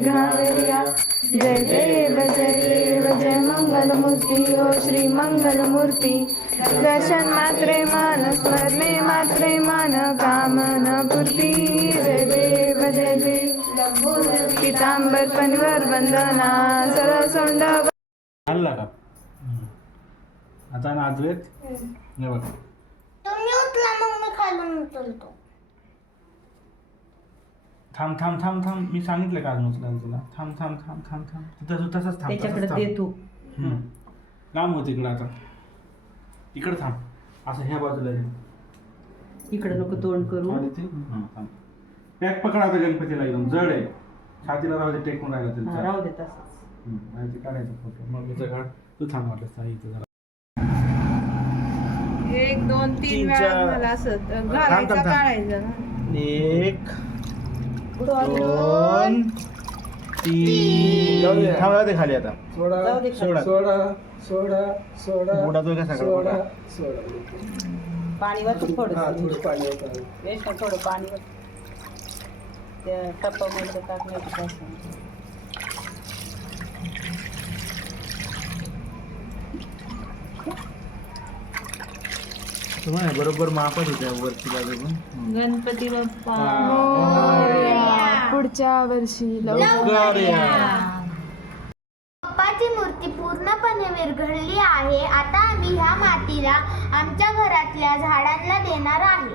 घावरिया। जय देव जय मंगलमूर्ती ओ श्री मंगलमूर्ती। दर्शन मात्रे मान स्मरणे मात्रे मान कामना पूर्ती। जय देव पितांबर पनिवर वंदना सरसोंड हल्ला का आता नाजवेत हे बघ तुम्ही उचला मग मी खालून उचलतो. थांब थांब थांब थांब मी सांगितलं का अजून उचलायला तुला. थांब थांब थांब थांब थांब तिथं तसंच थांब त्याच्याकडे तसंच दे थांब. तू. लांब होत इकडं आता इकडं थांब असं ह्या बाजूला ये. इकडे नको तोंड करू. आणि ते थांब पॅक पकड आता गणपतीला एकदम जड आहे. छातीला राहू दे टेकून राहिला हा, त्यांचा राहू दे तसंच. आणि ते काढायचं फोटो मग तुझं काढ तू थांब वाटलं साई इथं जरा 1 2 3 तीन, वेळा चार. मला असं थांब, घालायचं थांब. काढायचं ना. 1 2 3 थांब राहू दे खाली आता जाऊ दे खाली. सोडा बुडातोय का सगळं पाणी वरचं थोडं वेस्ट थोडं पाणी वर त्या टप्पामध्ये टाकण्याचं काय सांगतो. तुम्हाला बरोबर मापच होत्या वरची बाजू पण गणपती बाप्पा मोरया. पुढच्या वर्षी लवकर या. बाप्पाची मूर्ती पूर्णपणे विरघळली आहे. आता आम्ही ह्या मातीला आमच्या घरातल्या झाडांना देणार आहे.